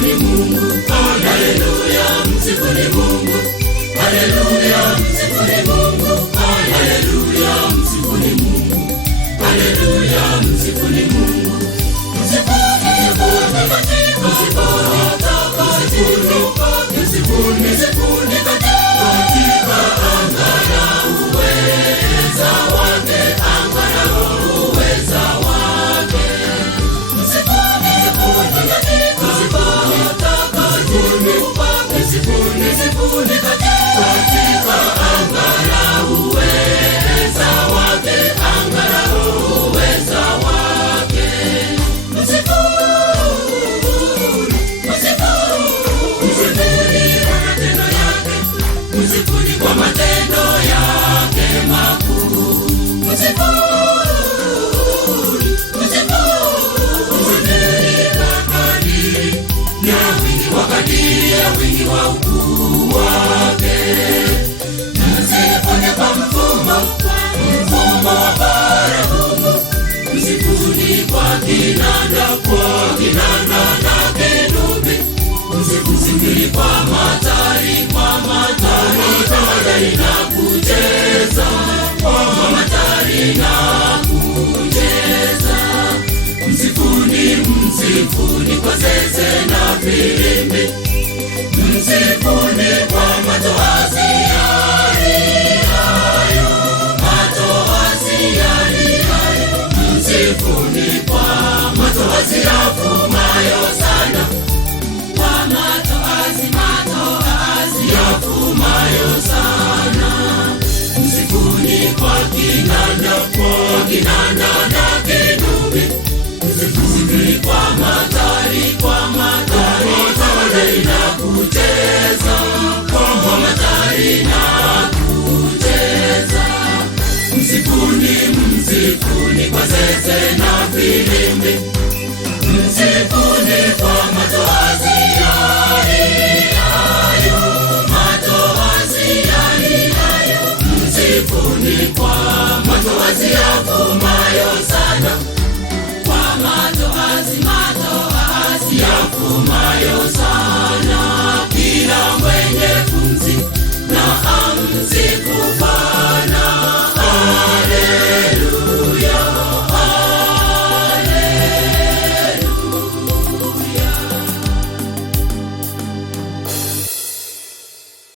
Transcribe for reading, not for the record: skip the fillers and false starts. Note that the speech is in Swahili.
msifuni Mungu. Haleluya, msifuni Mungu. Haleluya, msifuni Mungu. Haleluya, msifuni Mungu. Haleluya, msifuni Mungu. Msifuni katika, msifuni katika anga la uweza wake, anga la uweza wake. Msifuni katika, msifuni katika anga la uweza wake, anga la uweza wake. Msifuni kwa matendo yake makuu. Msifuni kwa kadiri ya wingi wa ukuu wake. Msifuni kwa mfumo wa baragumu. Msifuni kwa kinanda na kerubi. Msifuni kwa matari na kucheza, kwa matari na kucheza. Msifuni kwa zeze na filimbi. Msifuni kwa matoazi yalihayo, msifuni kwa matoazi yafumayo sana, kwa matoazi yafumayo sana. Msifuni kwa kinanda na kerubi. Msifuni kwa matari na kucheza, kwa matari na kucheza. Msifuni kwa zeze na filimbi. Msifuni kwa matoazi yalihayo, msifuni kwa matoazi yafumayo sana,